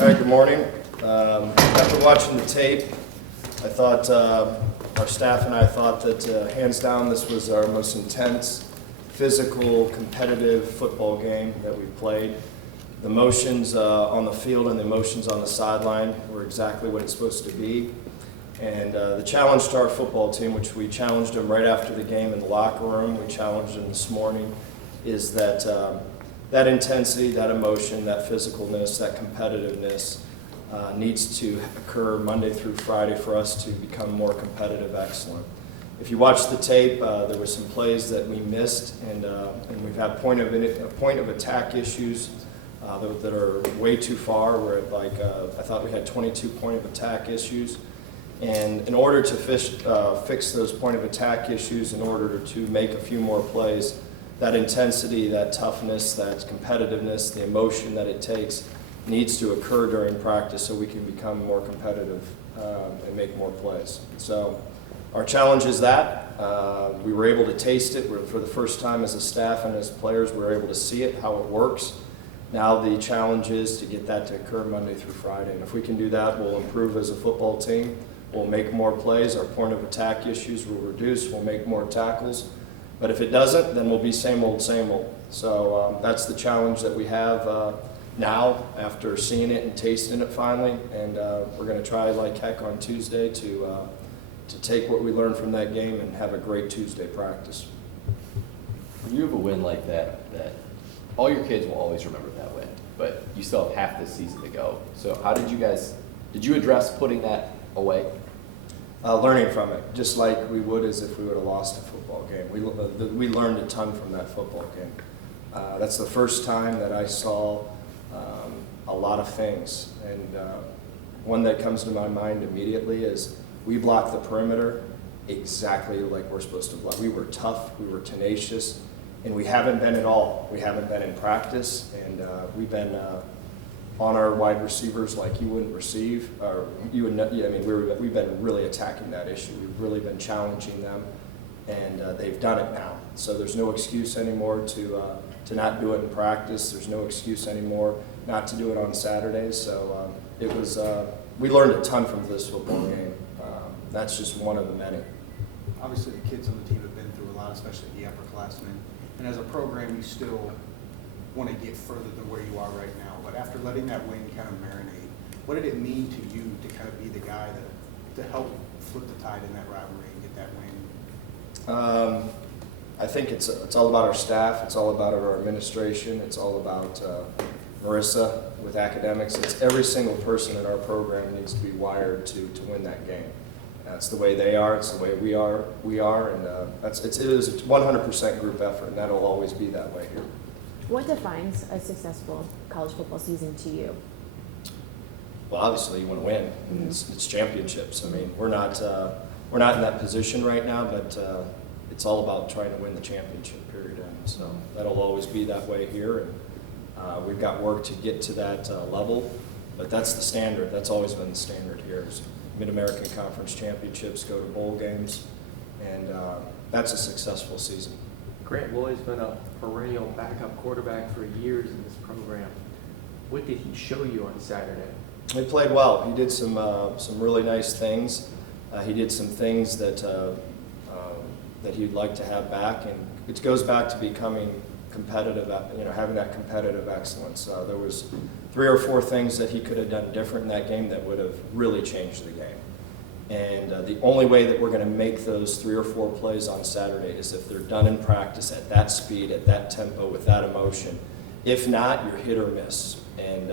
All right, good morning. After watching the tape, I thought, our staff and I thought that hands down this was our most intense, physical, competitive football game that we've played. The emotions on the field and the emotions on the sideline were exactly what it's supposed to be. And the challenge to our football team, which we challenged them right after the game in the locker room, we challenged them this morning, is that that intensity, that emotion, that physicalness, that competitiveness needs to occur Monday through Friday for us to become more competitive excellent. If you watch the tape, there were some plays that we missed, and we've had point of attack issues that are way too far. We're at I thought we had 22 point of attack issues. And in order to fix those point of attack issues, in order to make a few more plays, that intensity, that toughness, that competitiveness, the emotion that it takes needs to occur during practice so we can become more competitive and make more plays. So our challenge is that. We were able to taste it. For the first time as a staff and as players, we were able to see it, how it works. Now the challenge is to get that to occur Monday through Friday. And if we can do that, we'll improve as a football team. We'll make more plays. Our point of attack issues will reduce. We'll make more tackles. But if it doesn't, then we'll be same old, same old. So that's the challenge that we have now after seeing it and tasting it finally. And we're going to try like heck on Tuesday to take what we learned from that game and have a great Tuesday practice. When you have a win like that all your kids will always remember that win, but you still have half this season to go. So how did you address putting that away? Learning from it, just like we would as if we would have lost a football game. We learned a ton from that football game. That's the first time that I saw a lot of things. And one that comes to my mind immediately is we blocked the perimeter exactly like we're supposed to block. We were tough, we were tenacious, and we haven't been at all. We haven't been in practice, and we've been on our wide receivers like you wouldn't receive, or you would not. I mean, we've been really attacking that issue. We've really been challenging them, and they've done it now. So there's no excuse anymore to not do it in practice. There's no excuse anymore not to do it on Saturdays. So it was. We learned a ton from this football game. That's just one of the many. Obviously, the kids on the team have been through a lot, especially the upperclassmen. And as a program, you still want to get further than where you are right now. But after letting that win kind of marinate, what did it mean to you to kind of be the guy to help flip the tide in that rivalry and get that win? I think it's all about our staff. It's all about our administration. It's all about Marissa with academics. It's every single person in our program needs to be wired to win that game. That's the way they are. It's the way we are, and it is a 100% group effort, and that'll always be that way here. What defines a successful college football season to you? Well, obviously you want to win. Mm-hmm. It's championships. I mean, we're not in that position right now, but it's all about trying to win the championship. Period. And so that'll always be that way here, and we've got work to get to that level. But that's the standard. That's always been the standard here. Mid-American Conference championships, go to bowl games, and that's a successful season. Grant Lloyd's been a perennial backup quarterback for years in this program. What did he show you on Saturday? He played well. He did some really nice things. He did some things that he'd like to have back, and it goes back to becoming competitive. Having that competitive excellence. There was 3 or 4 things that he could have done different in that game that would have really changed the game. And the only way that we're going to make those 3 or 4 plays on Saturday is if they're done in practice at that speed, at that tempo, with that emotion. If not, you're hit or miss. And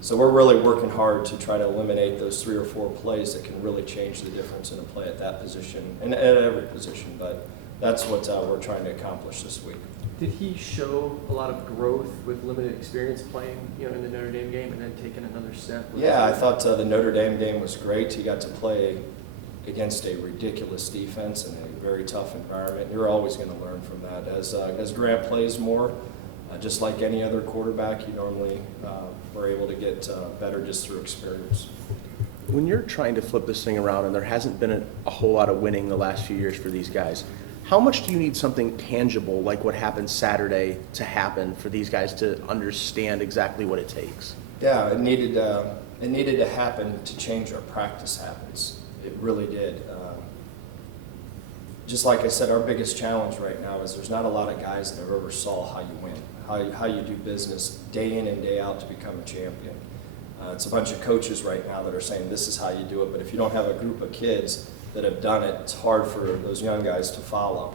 so we're really working hard to try to eliminate those 3 or 4 plays that can really change the difference in a play at that position and at every position. But that's what we're trying to accomplish this week. Did he show a lot of growth with limited experience playing, in the Notre Dame game and then taking another step? Yeah, I thought the Notre Dame game was great. He got to play against a ridiculous defense in a very tough environment. You're always going to learn from that. As Grant plays more, just like any other quarterback, you normally are able to get better just through experience. When you're trying to flip this thing around and there hasn't been a whole lot of winning the last few years for these guys, how much do you need something tangible like what happened Saturday to happen for these guys to understand exactly what it takes? Yeah, it needed to happen to change our practice habits. It really did. Just like I said, our biggest challenge right now is there's not a lot of guys that have ever saw how you win, how you do business day in and day out to become a champion. It's a bunch of coaches right now that are saying this is how you do it, but if you don't have a group of kids that have done it, it's hard for those young guys to follow.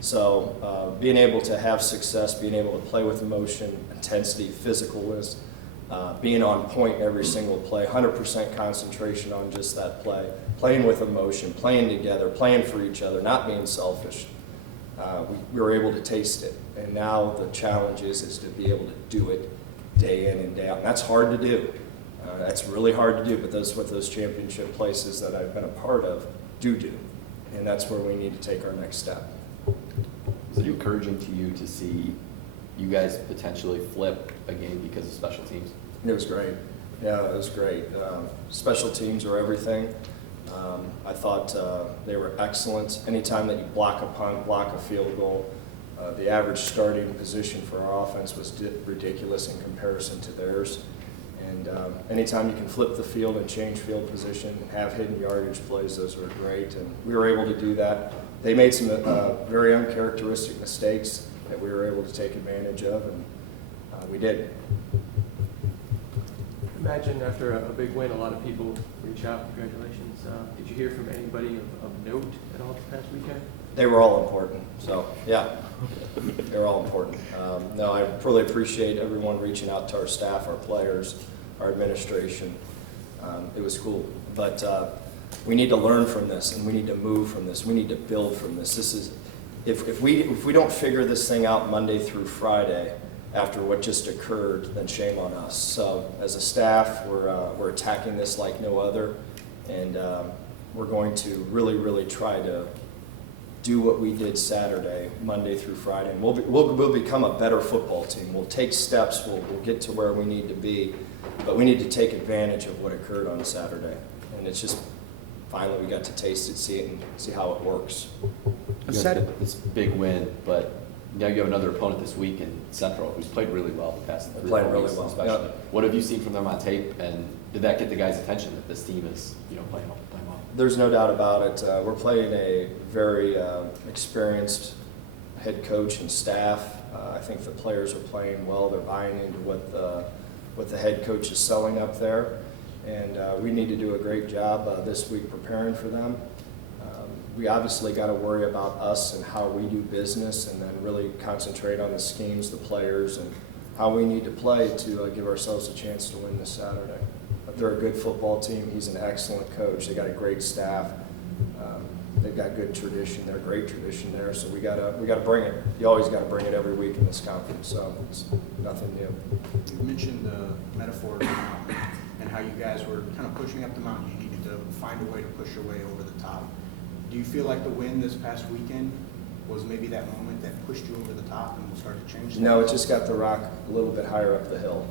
So being able to have success, being able to play with emotion, intensity, physicalness, being on point every single play, 100% concentration on just that play, playing with emotion, playing together, playing for each other, not being selfish. We were able to taste it, and now the challenge is to be able to do it day in and day out, and that's hard to do. That's really hard to do, but that's what those championship places that I've been a part of do, and that's where we need to take our next step. Is it encouraging to you to see you guys potentially flip a game because of special teams? It was great. Yeah, it was great. Special teams are everything. I thought they were excellent. Anytime that you block a punt, block a field goal, the average starting position for our offense was ridiculous in comparison to theirs. And anytime you can flip the field and change field position and have hidden yardage plays, those were great. And we were able to do that. They made some very uncharacteristic mistakes that we were able to take advantage of, and we did. Imagine after a big win, a lot of people reach out, congratulations. Did you hear from anybody of note at all this past weekend? They were all important, so yeah, they were all important. No, I really appreciate everyone reaching out to our staff, our players, our administration. It was cool, but we need to learn from this, and we need to move from this. We need to build from this. This is if we don't figure this thing out Monday through Friday after what just occurred, then shame on us. So as a staff, we're attacking this like no other, and we're going to really try to do what we did Saturday, Monday through Friday, and we'll become a better football team. We'll take steps. We'll get to where we need to be, but we need to take advantage of what occurred on Saturday. And it's just finally we got to taste it, see it, and see how it works. It's a big win, but now you have another opponent this week in Central who's played really well the past 3 Played 4 really weeks, well, especially. yeah. What have you seen from them on tape, and did that get the guys' attention that this team is playing well? There's no doubt about it. We're playing a very experienced head coach and staff. I think the players are playing well. They're buying into what the head coach is selling up there, and we need to do a great job this week preparing for them. We obviously got to worry about us and how we do business, and then really concentrate on the schemes, the players, and how we need to play to give ourselves a chance to win this Saturday. But they're a good football team. He's an excellent coach. They got a great staff. They've got good tradition. They're a great tradition there. So we gotta bring it. You always got to bring it every week in this conference. So it's nothing new. You mentioned the metaphor of the mountain and how you guys were kind of pushing up the mountain. You needed to find a way to push your way over the top. Do you feel like the win this past weekend was maybe that moment that pushed you over the top and will start to change things? No, it just got the rock a little bit higher up the hill.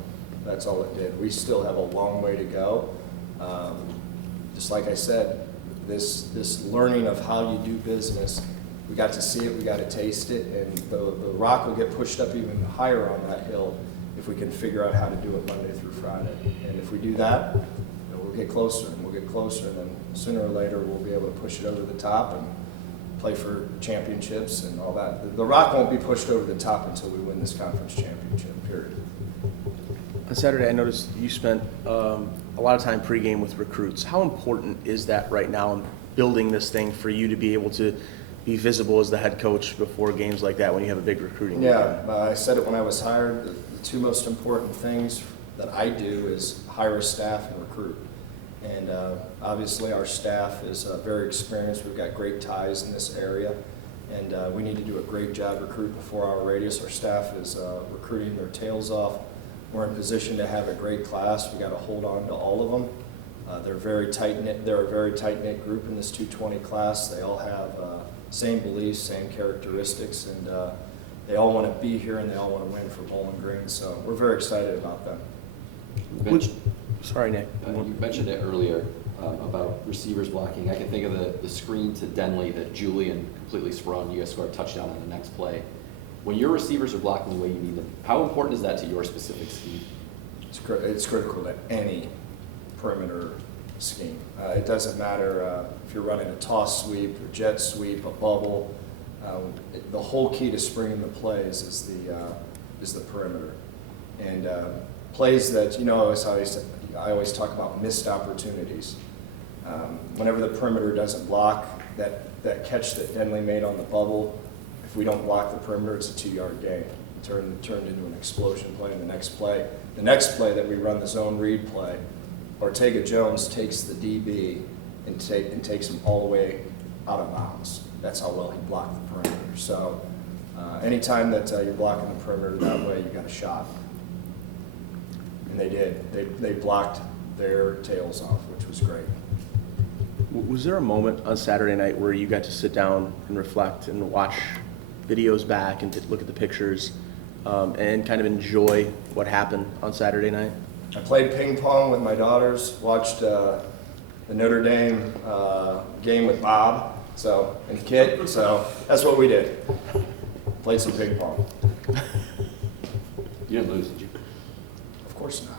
That's all it did. We still have a long way to go. Just like I said, this learning of how you do business, we got to see it, we got to taste it, and the rock will get pushed up even higher on that hill if we can figure out how to do it Monday through Friday. And if we do that, we'll get closer, and we'll get closer, and then sooner or later we'll be able to push it over the top and play for championships and all that. The rock won't be pushed over the top until we win this conference championship, period. On Saturday, I noticed you spent a lot of time pregame with recruits. How important is that right now in building this thing for you to be able to be visible as the head coach before games like that when you have a big recruiting Yeah, weekend? I said it when I was hired. The two most important things that I do is hire a staff and recruit. And obviously our staff is very experienced. We've got great ties in this area. And we need to do a great job recruiting a 4-hour radius. Our staff is recruiting their tails off. We're in position to have a great class. We got to hold on to all of them. They're very tight-knit. They're a very tight-knit group in this 220 class. They all have same beliefs, same characteristics, and they all want to be here and they all want to win for Bowling Green. So we're very excited about them. Sorry, Nick. You mentioned it earlier about receivers blocking. I can think of the screen to Denley that Julian completely sprung. You guys scored a touchdown on the next play. When your receivers are blocking the way you need them, how important is that to your specific scheme? It's critical to any perimeter scheme. It doesn't matter if you're running a toss sweep, a jet sweep, a bubble. The whole key to springing the plays is the perimeter. And plays that, I always talk about missed opportunities. Whenever the perimeter doesn't block, that catch that Denley made on the bubble, if we don't block the perimeter, it's a 2-yard gain. Turned into an explosion play in the next play. The next play that we run the zone read play, Ortega Jones takes the DB and takes him all the way out of bounds. That's how well he blocked the perimeter. So anytime that you're blocking the perimeter that way, you got a shot. And they did. They blocked their tails off, which was great. Was there a moment on Saturday night where you got to sit down and reflect and watch videos back and look at the pictures and kind of enjoy what happened on Saturday night? I played ping pong with my daughters, watched the Notre Dame game with Bob and Kit, so that's what we did. Played some ping pong. You didn't lose, did you? Of course not.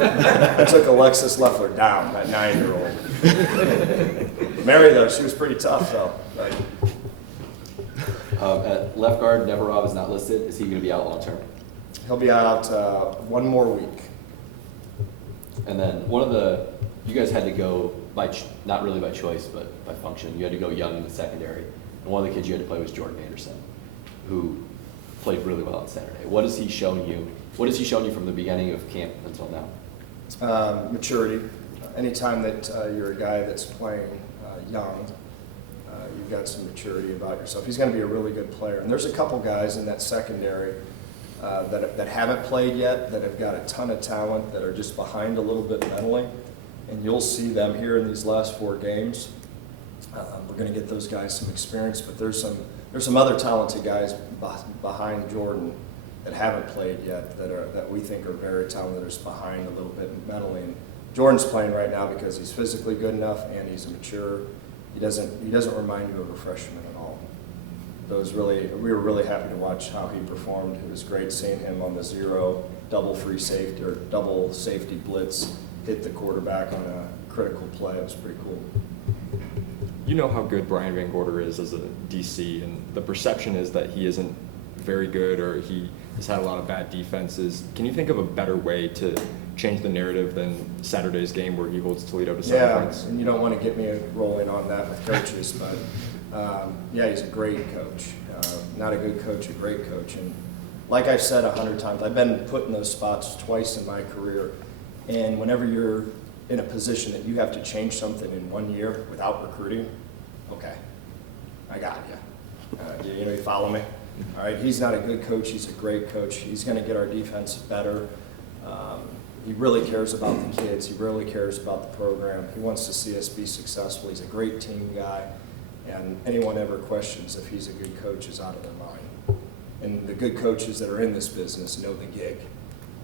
I took Alexis Loeffler down, that 9-year-old. Mary, though, she was pretty tough, though. At left guard, Neverov is not listed. Is he going to be out long term? He'll be out 1 more week. And then you guys had to go not really by choice, but by function. You had to go young in the secondary. And one of the kids you had to play was Jordan Anderson, who played really well on Saturday. What has he shown you? What has he shown you from the beginning of camp until now? Maturity. Anytime that you're a guy that's playing young, you've got some maturity about yourself. He's going to be a really good player. And there's a couple guys in that secondary that haven't played yet, that have got a ton of talent, that are just behind a little bit mentally. And you'll see them here in these last 4 games. We're going to get those guys some experience, but there's some other talented guys behind Jordan that haven't played yet that we think are very talented, that are just behind a little bit mentally. And Jordan's playing right now because he's physically good enough and he's mature. He doesn't remind you of a freshman at all. We were really happy to watch how he performed. It was great seeing him on the 0 double free safety or double safety blitz hit the quarterback on a critical play. It was pretty cool. You know how good Brian Van Gorder is as a DC, and the perception is that he isn't very good or he has had a lot of bad defenses. Can you think of a better way to change the narrative than Saturday's game where he holds Toledo to 7 points? Yeah, and you don't want to get me rolling on that with coaches, but he's a great coach. Not a good coach, a great coach. And like I've said 100 times, I've been put in those spots twice in my career. And whenever you're in a position that you have to change something in 1 year without recruiting, okay, I got you. You follow me? All right, he's not a good coach. He's a great coach. He's going to get our defense better. He really cares about the kids. He really cares about the program. He wants to see us be successful. He's a great team guy. And anyone ever questions if he's a good coach is out of their mind. And the good coaches that are in this business know the gig.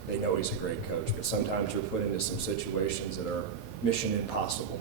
They know he's a great coach. But sometimes you're put into some situations that are mission impossible.